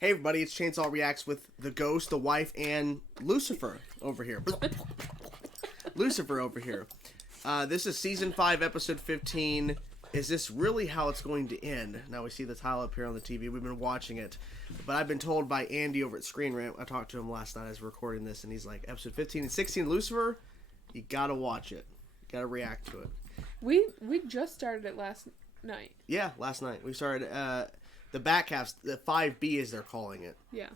Hey everybody, it's Chainsaw Reacts with the Ghost, the Wife, and Lucifer over here. Lucifer over here. This is Season 5, Episode 15. Is this really how it's going to end? Now we see the title up here on the TV. We've been watching it. But I've been told by Andy over at Screen Rant, I talked to him last night as we were recording this, and he's like, Episode 15 and 16, Lucifer, you gotta watch it. You gotta react to it. We just started it last night. Yeah, last night. We started... the back half, the 5B as they're calling it. Yeah.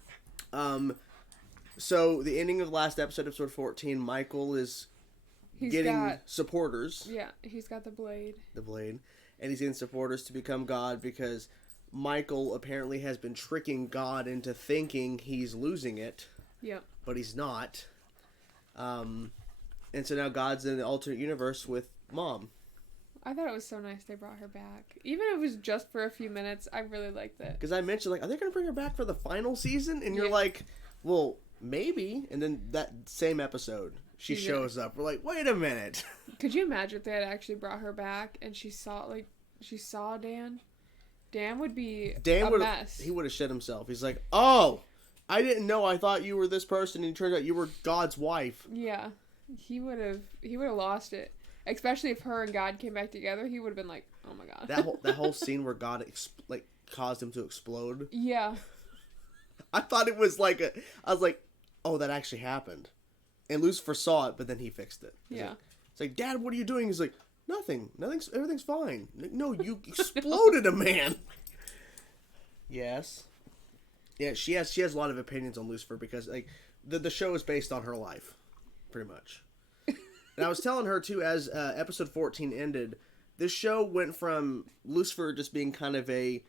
So the ending of the last episode, episode 14, Michael is getting supporters. Yeah, he's got the blade. The blade. And he's getting supporters to become God because Michael apparently has been tricking God into thinking he's losing it. Yeah. But he's not. And so now God's in the alternate universe with Mom. I thought it was so nice they brought her back. Even if it was just for a few minutes, I really liked it. Because I mentioned, like, are they going to bring her back for the final season? And you're Yeah. like, well, maybe. And then that same episode, she shows up. We're like, wait a minute. Could you imagine if they had actually brought her back and she saw Dan? Dan would be a mess. He would have shit himself. He's like, oh, I didn't know. I thought you were this person, and it turns out you were God's wife. Yeah. He would have lost it. Especially if her and God came back together, he would have been like, "Oh my god!" That whole scene where God caused him to explode. Yeah. I thought it was like I was like, "Oh, that actually happened," and Lucifer saw it, but then he fixed it. It's like, "Dad, what are you doing?" He's like, "Nothing. Everything's fine." Like, no, you exploded a man. Yes. Yeah, she has a lot of opinions on Lucifer because like the show is based on her life, pretty much. And I was telling her, too, as episode 14 ended, this show went from Lucifer just being kind of a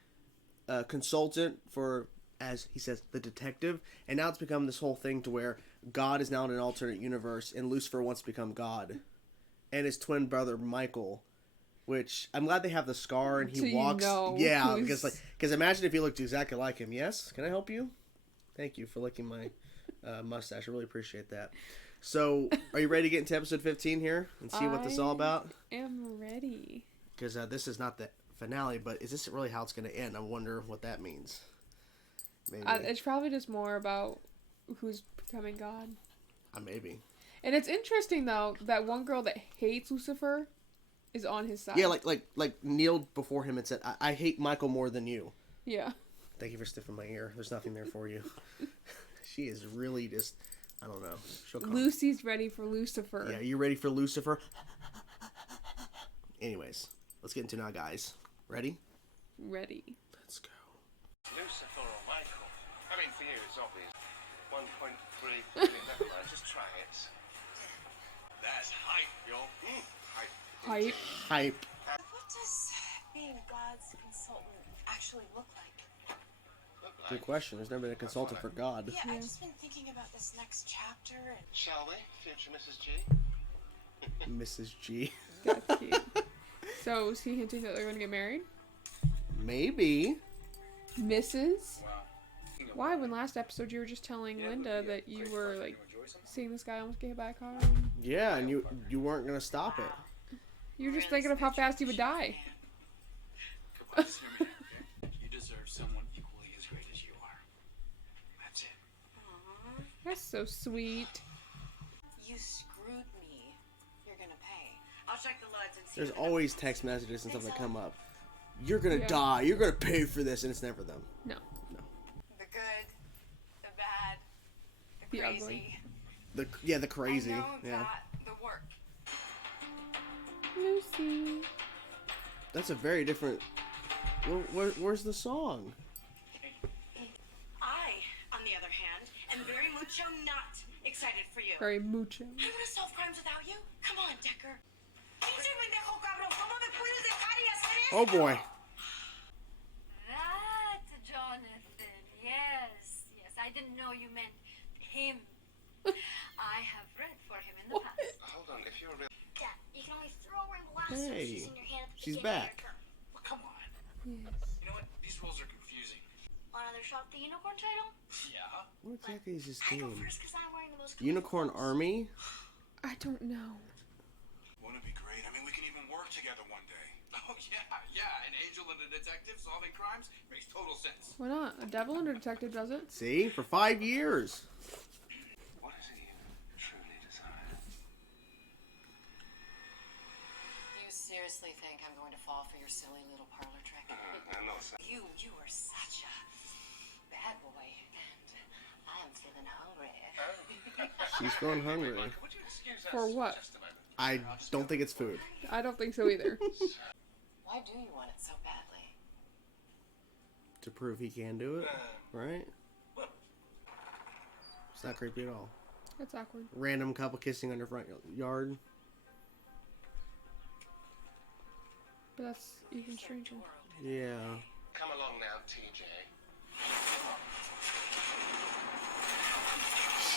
consultant for, as he says, the detective, and now it's become this whole thing to where God is now in an alternate universe, and Lucifer wants to become God. And his twin brother, Michael, which I'm glad they have the scar, and he walks... Yeah, because imagine if he looked exactly like him. Yes? Can I help you? Thank you for licking my mustache. I really appreciate that. So, are you ready to get into episode 15 here and see what this is all about? I am ready. Because this is not the finale, but is this really how it's going to end? I wonder what that means. Maybe. It's probably just more about who's becoming God. Maybe. And it's interesting, though, that one girl that hates Lucifer is on his side. Yeah, like kneeled before him and said, I hate Michael more than you. Yeah. Thank you for stiffing my ear. There's nothing there for you. She is really just... I don't know. Lucy's ready for Lucifer. Yeah, you ready for Lucifer? Anyways, let's get into it now, guys. Ready? Ready. Let's go. Lucifer or Michael? I mean, for you, it's obvious. 1.3 billion. Never mind, just try it. That's hype, yo. Hype. Hype. What does being God's consultant actually look like? Good question. There's never been a consultant for God. Yeah, I've just been thinking about this next chapter and... Shall we, future Mrs. G? Mrs. G. That's cute. So, is he hinting that they're going to get married? Maybe. Mrs.? Why? When last episode you were just telling Linda that you were, like, seeing this guy almost get hit by a car? Yeah, and you weren't going to stop it. You were just thinking of how fast he would die. You deserve someone equally as great as you are. That's it. That's so sweet. You screwed me. You're gonna pay. I'll check the LUDs and see... There's always text messages and stuff that come up. You're going to die. You're going to pay for this, and it's never them. No. The good, the bad, the The crazy. ugly. The crazy. I know Yeah. that the work. Lucy. That's a very different... Where's the song? I, on the other hand, am very mucho not excited for you. Very mucho. I'm gonna solve crimes without you? Come on, Decker. Pinche pendejo, cabrón. ¿Cómo me puedes dejar y hacer esto? Oh boy. That, Jonathan. Yes. I didn't know you meant him. I have read for him in the past. Hold on, if you're real... Yeah, you can only throw her in blasters Hey, using your hand at the she's beginning of back. your turn. Well, come on. Yes. You know what? These rules are confusing. Want another shot at the unicorn title? Yeah? What exactly is his I go name? first because I'm wearing the most... Unicorn Army? I don't know. Wouldn't it be great? I mean, we can even work together one day. Oh, yeah. An angel and a detective solving crimes makes total sense. Why not? A devil and a detective does it. See? For 5 years. What is it you truly desire? You seriously think I'm going to fall for your silly little parlor trick? I'm not so. You are such a bad boy, and I am feeling hungry. She's feeling hungry. Would you excuse us For what? just a moment? I don't think it's food. I don't think so either. Why do you want it so badly? To prove he can do it, right? It's not creepy at all. That's awkward. Random couple kissing on your front yard. But that's even stranger. Yeah. Come along now, TJ.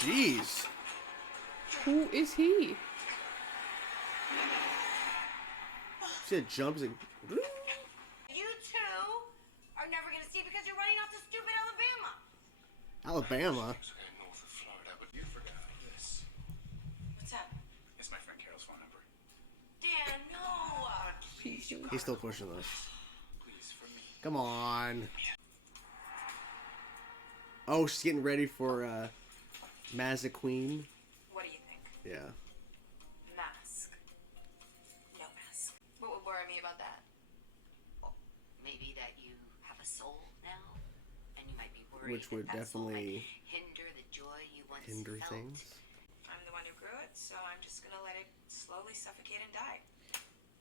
Jeez. Who is he? She had jumps and... You two are never going to see because you're running off to stupid Alabama. Alabama. We're going north of Florida, but you forgot this. What's that? It's my friend Carol's phone number. Dan, no. Jesus. He's still pushing this. Please, for me. Come on. Oh, she's getting ready for Mazza Queen. What do you think? Yeah. Mask. No mask. What would worry me about that? Well, maybe that you have a soul now, and you might be worried Which would that soul definitely might hinder the joy you once hinder felt. things. I'm the one who grew it, so I'm just gonna let it slowly suffocate and die,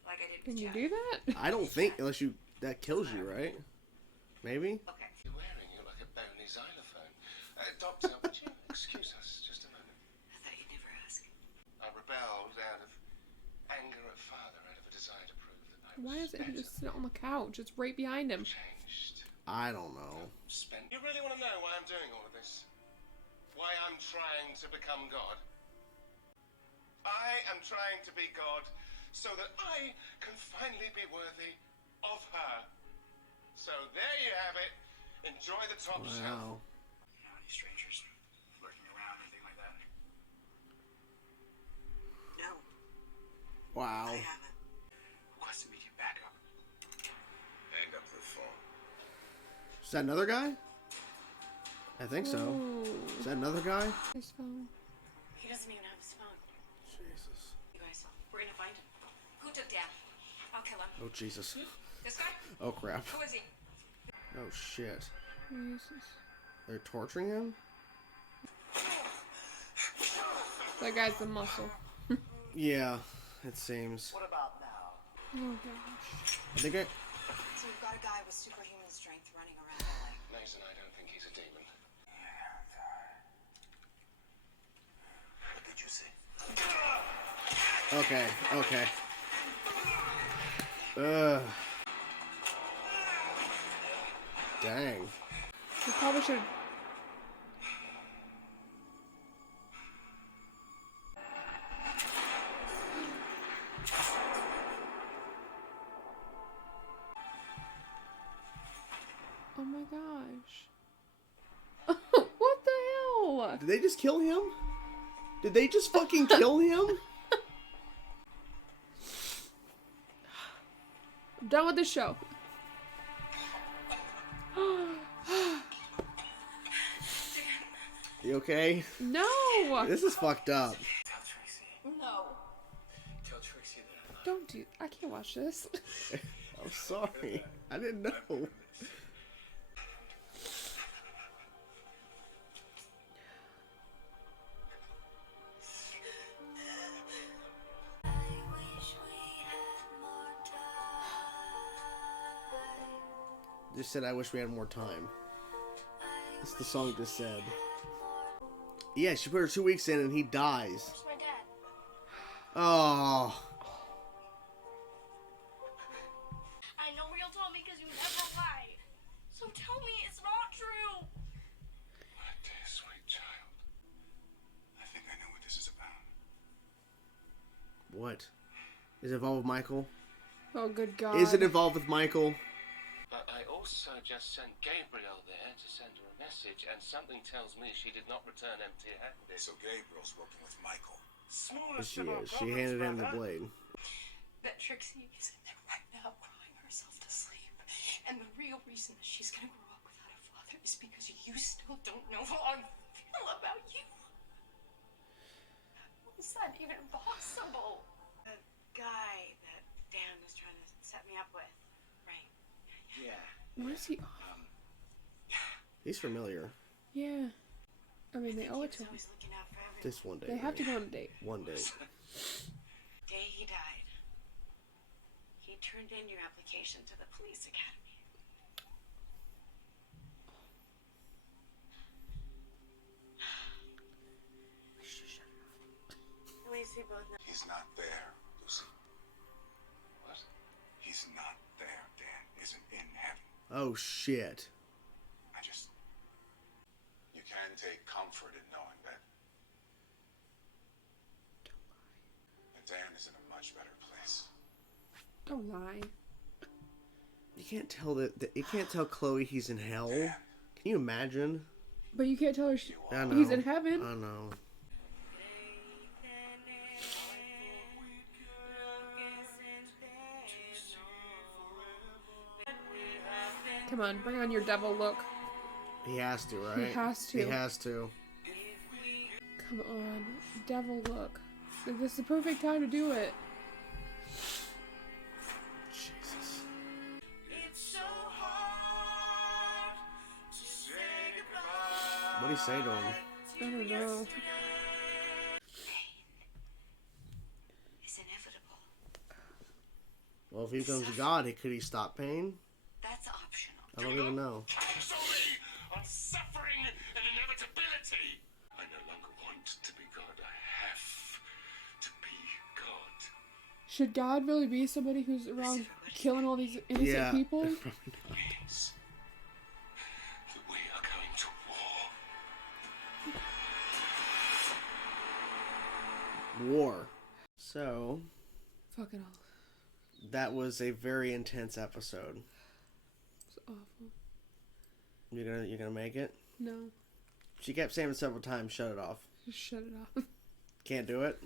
like I did Can with you Chad. do that? I don't think, unless you... That kills you, right? Maybe? Okay. You're wearing you like a bony xylophone. Doctor, would you excuse us just a moment? I thought you'd never ask. I rebelled out of anger at father, out of a desire to prove that I was Why isn't he better, just sit on the couch? It's right behind him. changed, I don't know. spent. You really want to know why I'm doing all of this? Why I'm trying to become God? I am trying to be God so that I can finally be worthy of her. So there you have it. Enjoy the top shelf. Wow. You know, any strangers lurking around, anything like that? No, Wow. I haven't. Request immediate backup. Hang up the phone. Is that another guy? I think so. Ooh. Is that another guy? His phone. He doesn't even have his phone. Jesus. You guys, we're gonna find him. Who took Dad? I'll kill him. Oh, Jesus. This guy? Oh, crap. Who is he? Oh, shit. Jesus. They're torturing him? That guy's the muscle. Yeah, it seems. What about now? Oh gosh. I think I... So we've got a guy with superhuman strength running around LA. Mason, I don't think he's a demon. What did you say? Okay, okay. Ugh. Dang. We probably should. Oh my gosh. What the hell? Did they just kill him? Did they just fucking kill him? I'm done with this show. You okay? No! This is fucked up. Tell Tracy. No. Tell Tracy that I love Don't do. I can't watch this. I'm sorry. I didn't know. Just said, I wish we had more time. That's the song just said. Yeah, she put her 2 weeks in and he dies. Where's my dad? Oh. I know you'll tell me because you never lie. So tell me it's not true. My dear sweet child. I think I know what this is about. What? Is it involved with Michael? Oh, good God. Is it involved with Michael? But I also just sent Gabriel there to send her a message, and something tells me she did not return empty-handed. So Gabriel's working with Michael. Smallest She of our is. She problems, handed him the brother. blade. Bet Trixie is in there right now crying. And the real reason that she's gonna grow up without a father is because you still don't know how I feel about you. How is that even possible? The guy that Dan was trying to set me up with, right? Yeah. What is he? He's familiar. Yeah. I mean, they owe it to him. Always looking out for everyone. This one day. They have to go on a date. One day. Day he died, he turned in your application to the police academy. At least we both know. He's not there, Lucy. What? He's not there. Dan isn't in heaven. Oh shit. You can take comfort in knowing that. Dan is in a much better place. Don't lie. You can't tell that you can't tell Chloe he's in hell. Can you imagine? But you can't tell her I know. he's in heaven. I know. Come on, bring on your devil look. He has to, right? He has to. He has to. Come on, devil look. Like, this is the perfect time to do it. Jesus. What do you say to him? I don't know. It's inevitable. Well, if he becomes God, could he stop pain? That's optional. I don't even know. Counsel me on suffering and inevitability. I no longer want to be God. I have to be God. Should God really be somebody who's around killing all these innocent people? Means that we are going to war. War. So, Fuck it all. that was a very intense episode. It's awful. You're gonna make it? No. She kept saying it several times, shut it off. Just shut it off. Can't do it?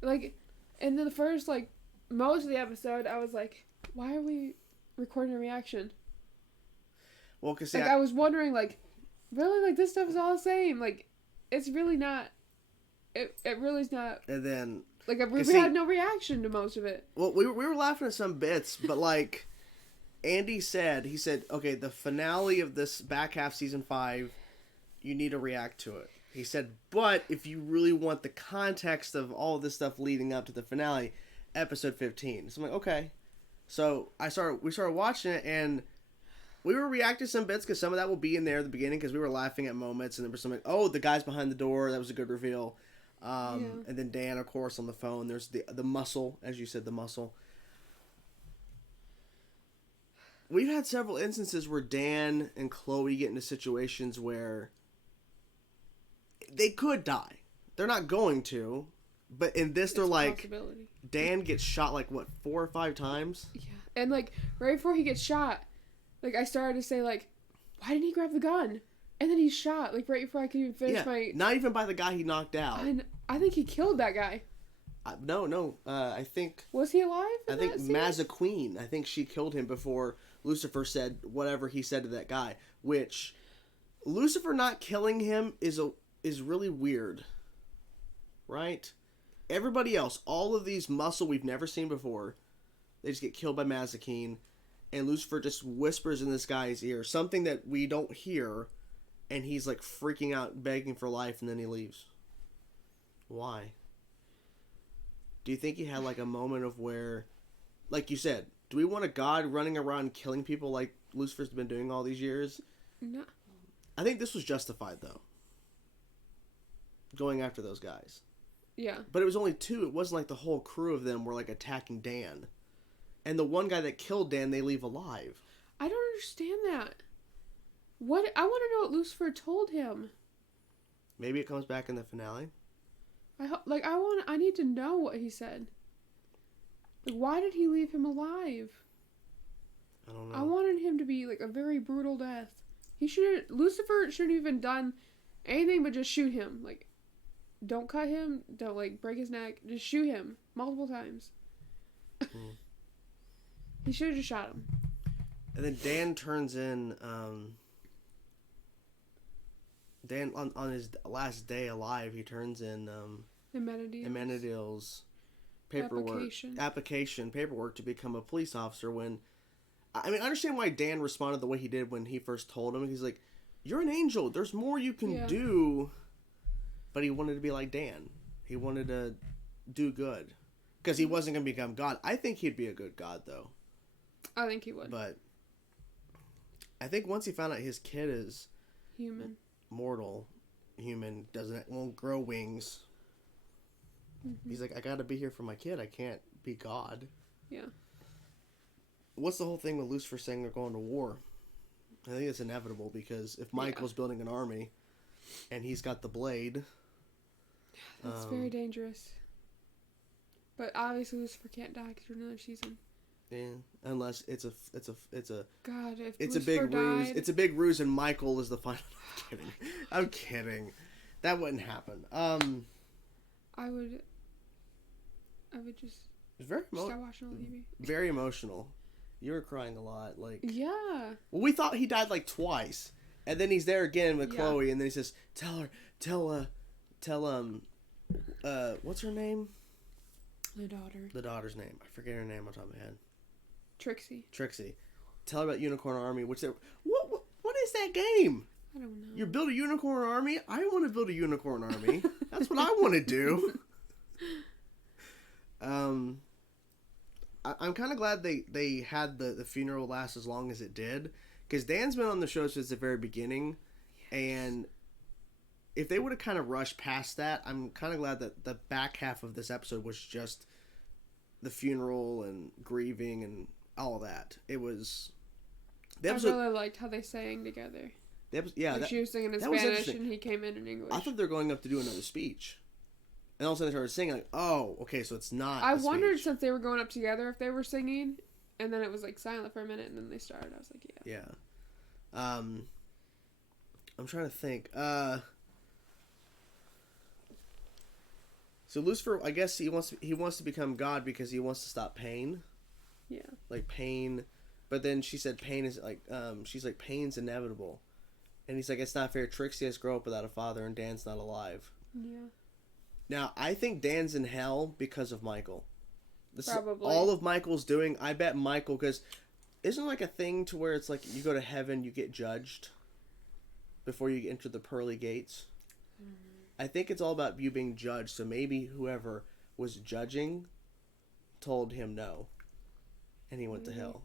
Like, and then the first, like, most of the episode, I was like, why are we recording a reaction? Well, because Like, I was wondering, like, really? Like, this stuff is all the same. Like, it's really not. It really is not. And then... Like, we see, had no reaction to most of it. Well, we were laughing at some bits, but, like, Andy said, okay, the finale of this back half season 5, you need to react to it. He said, but if you really want the context of all of this stuff leading up to the finale, episode 15. So I'm like, okay. So we started watching it, and we were reacting to some bits because some of that will be in there at the beginning because we were laughing at moments, and there was something, oh, the guy's behind the door. That was a good reveal. And then Dan, of course, on the phone. There's the muscle, as you said, the muscle. We've had several instances where Dan and Chloe get into situations where they could die. They're not going to, but in this, they're like, Dan gets shot like, what, 4 or 5 times? Yeah. And, like, right before he gets shot, like, I started to say, like, why didn't he grab the gun? And then he's shot, like, right before I could even finish my... Not even by the guy he knocked out. I think he killed that guy. No. I think... Was he alive? I think Mazza Queen. I think she killed him before Lucifer said whatever he said to that guy. Which, Lucifer not killing him is really weird. Right? Everybody else, all of these muscle we've never seen before, they just get killed by Mazakeen. And Lucifer just whispers in this guy's ear something that we don't hear. And he's like freaking out, begging for life, and then he leaves. Why? Do you think he had like a moment of where, like you said, do we want a God running around killing people like Lucifer's been doing all these years? No. I think this was justified, though. Going after those guys. Yeah. But it was only 2. It wasn't like the whole crew of them were like attacking Dan. And the one guy that killed Dan, they leave alive. I don't understand that. What? I want to know what Lucifer told him. Maybe it comes back in the finale. I need to know what he said. Like, why did he leave him alive? I don't know. I wanted him to be like a very brutal death. Lucifer shouldn't have even done anything but just shoot him. Like, don't cut him, don't like break his neck, just shoot him multiple times. He should have just shot him. And then Dan turns in, Dan, on his last day alive, he turns in, Amenadiel's paperwork to become a police officer when, I mean, I understand why Dan responded the way he did when he first told him. He's like, you're an angel. There's more you can do. But he wanted to be like Dan. He wanted to do good. Because he wasn't going to become God. I think he'd be a good God, though. I think he would. But I think once he found out his kid is human, won't grow wings. Mm-hmm. He's like, I got to be here for my kid. I can't be God. Yeah. What's the whole thing with Lucifer saying they're going to war? I think it's inevitable because if Michael's building an army and he's got the blade, that's very dangerous. But obviously Lucifer can't die because we're another season. Yeah, unless it's a God, if it's Lucifer a big ruse. died... It's a big ruse, and Michael is the final. I'm kidding. That wouldn't happen. I would just stop watching all TV. Very emotional. You were crying a lot, like. Yeah. Well, we thought he died like twice, and then he's there again with Chloe, and then he says, tell what's her name? The daughter. The daughter's name. I forget her name on top of my head. Trixie. Tell her about Unicorn Army, which they what is that game? I don't know. You build a unicorn army? I want to build a unicorn army. That's what I want to do. I'm kind of glad they had the funeral last as long as it did, because Dan's been on the show since the very beginning, and if they would have kind of rushed past that, I'm kind of glad that the back half of this episode was just the funeral and grieving and all of that. It was... I really liked how they sang together. She was singing in Spanish and he came in English. I thought they were going up to do another speech. And all of a sudden they started singing, like, oh, okay, so it's not I wondered since they were going up together if they were singing, and then it was like silent for a minute, and then they started. I was like, yeah. Yeah. I'm trying to think. So Lucifer, I guess he wants to become God because he wants to stop pain. Yeah. Like pain, but then she said pain is like she's like pain's inevitable, and he's like it's not fair. Trixie has to grow up without a father, and Dan's not alive. Yeah. Now I think Dan's in hell because of Michael. Probably. All of Michael's doing. I bet Michael, because isn't like a thing to where it's like you go to heaven, you get judged before you enter the pearly gates. I think it's all about you being judged, so maybe whoever was judging told him no, and he went to hell.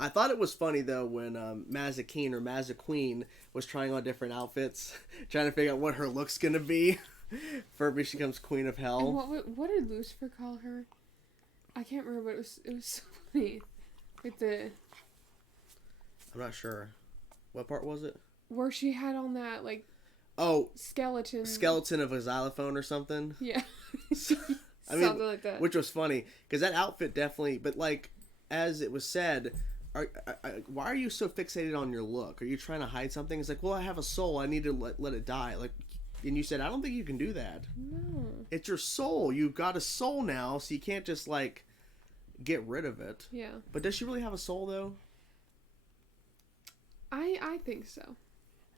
I thought it was funny, though, when Mazza was trying on different outfits, trying to figure out what her look's going to be for when she becomes Queen of Hell. And what did Lucifer call her? I can't remember, but it was so funny. Like I'm not sure. What part was it? Where she had on that, like... Oh, skeleton of a xylophone or something. Yeah, something like that. Which was funny because that outfit definitely. But like, as it was said, why are you so fixated on your look? Are you trying to hide something? It's like, well, I have a soul. I need to let it die. Like, and you said, I don't think you can do that. No, it's your soul. You've got a soul now, so you can't just like get rid of it. Yeah. But does she really have a soul though? I think so.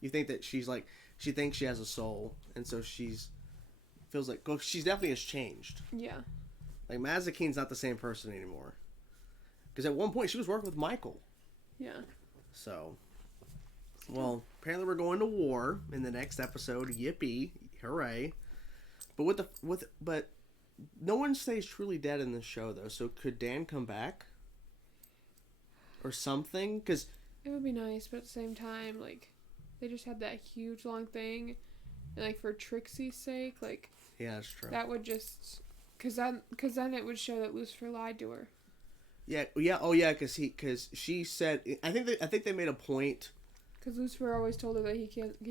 You think that she's like. She thinks she has a soul, and so feels like... Well, she's definitely has changed. Yeah. Like, Mazza not the same person anymore. Because at one point, she was working with Michael. Yeah. So, well, apparently we're going to war in the next episode. Yippee. Hooray. But but no one stays truly dead in this show, though. So could Dan come back? Or something? Because... It would be nice, but at the same time, like... They just had that huge long thing, and like for Trixie's sake, like yeah, that's true. That would just because then it would show that Lucifer lied to her. Yeah, oh yeah, because she said I think they made a point. Because Lucifer always told her that he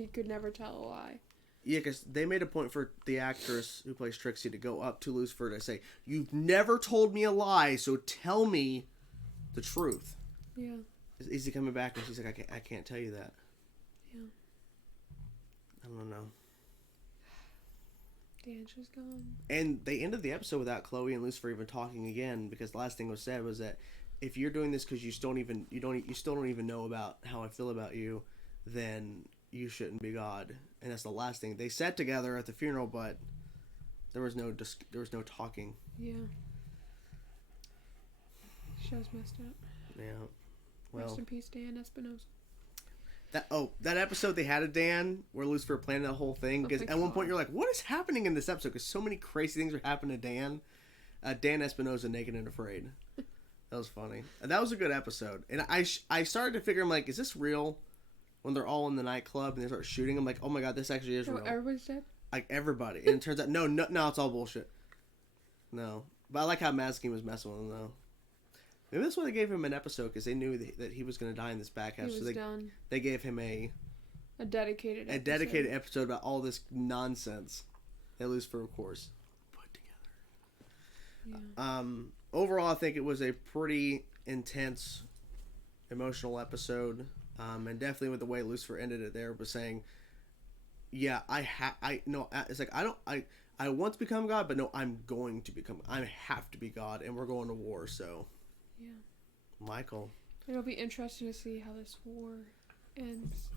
could never tell a lie. Yeah, because they made a point for the actress who plays Trixie to go up to Lucifer to say, "You've never told me a lie, so tell me the truth." Yeah. Is he coming back? And she's like, I can't tell you that. Yeah. I don't know. Dan's just gone. And they ended the episode without Chloe and Lucifer even talking again, because the last thing was said was that if you're doing this because you still don't even know about how I feel about you, then you shouldn't be God. And that's the last thing they said together at the funeral, but there was no talking. Yeah. Show's messed up. Yeah. Well, rest in peace, Dan Espinosa. That episode they had of Dan where Lucifer planned that whole thing, because at one point you're like, what is happening in this episode? Because so many crazy things are happening to Dan. Dan Espinosa, Naked and Afraid. That was funny. And that was a good episode. And I started to figure, I'm like, is this real? When they're all in the nightclub and they start shooting, I'm like, oh my god, this actually is real. Everybody's dead? Like, everybody. And it turns out, no, it's all bullshit. No. But I like how Mazkin was messing with him, though. Maybe that's why they gave him an episode, because they knew that he was going to die in this back half. He was done. They gave him a dedicated episode about all this nonsense that Lucifer, of course, put together. Yeah. Overall, I think it was a pretty intense, emotional episode. And definitely with the way Lucifer ended it there, was saying, yeah, it's like, I want to become God, but no, I have to be God, and we're going to war, so. Yeah. Michael. It'll be interesting to see how this war ends.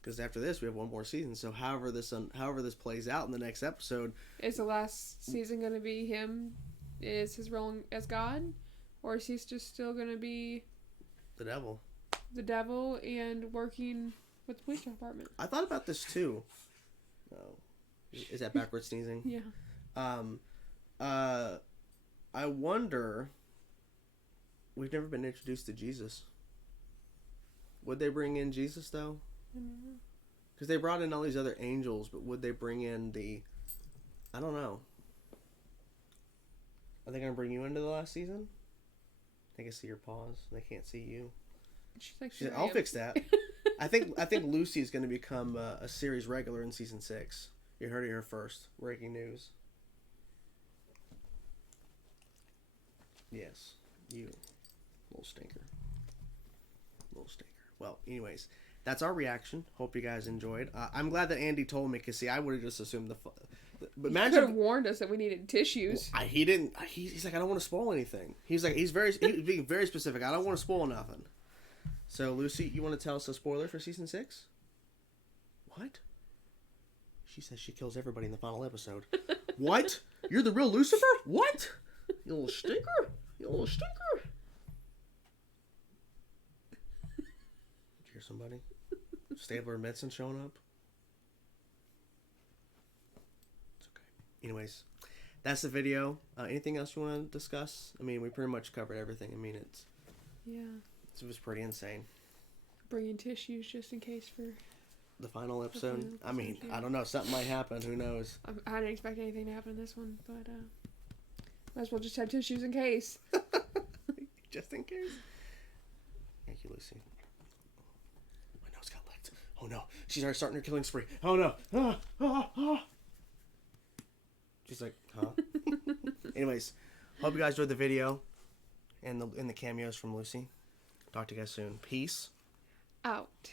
Because after this, we have one more season, so however this plays out in the next episode. Is the last season going to be him? Is his role as God? Or is he just still going to be the devil? The devil and working with the police department. I thought about this too. Oh, is that backward sneezing? Yeah. I wonder. We've never been introduced to Jesus. Would they bring in Jesus though? Because they brought in all these other angels, but would they bring in the? I don't know. Are they gonna bring you into the last season? They can see your paws. They can't see you. She's like, I'll fix that. I think Lucy is going to become a series regular in season 6. You heard it here first. Breaking news. Yes, you little stinker. Well, anyways, that's our reaction. Hope you guys enjoyed. I'm glad that Andy told me, because see, I would have just assumed but imagine, he could have warned us that we needed tissues. He didn't. He's like, I don't want to spoil anything. He's being very specific. I don't want to spoil nothing. So, Lucy, you want to tell us a spoiler for season 6? What? She says she kills everybody in the final episode. What? You're the real Lucifer? What? You little stinker? Did you hear somebody? Stabler and Benson showing up? It's okay. Anyways, that's the video. Anything else you want to discuss? I mean, we pretty much covered everything. I mean, it was pretty insane. Bringing tissues just in case for the final episode. I mean, yeah. I don't know. Something might happen. Who knows? I didn't expect anything to happen in this one, but might as well just have tissues in case. Just in case. Thank you, Lucy. My nose got licked. Oh no. She's already starting her killing spree. Oh no. She's like, huh? Anyways, hope you guys enjoyed the video and the cameos from Lucy. Talk to you guys soon. Peace out.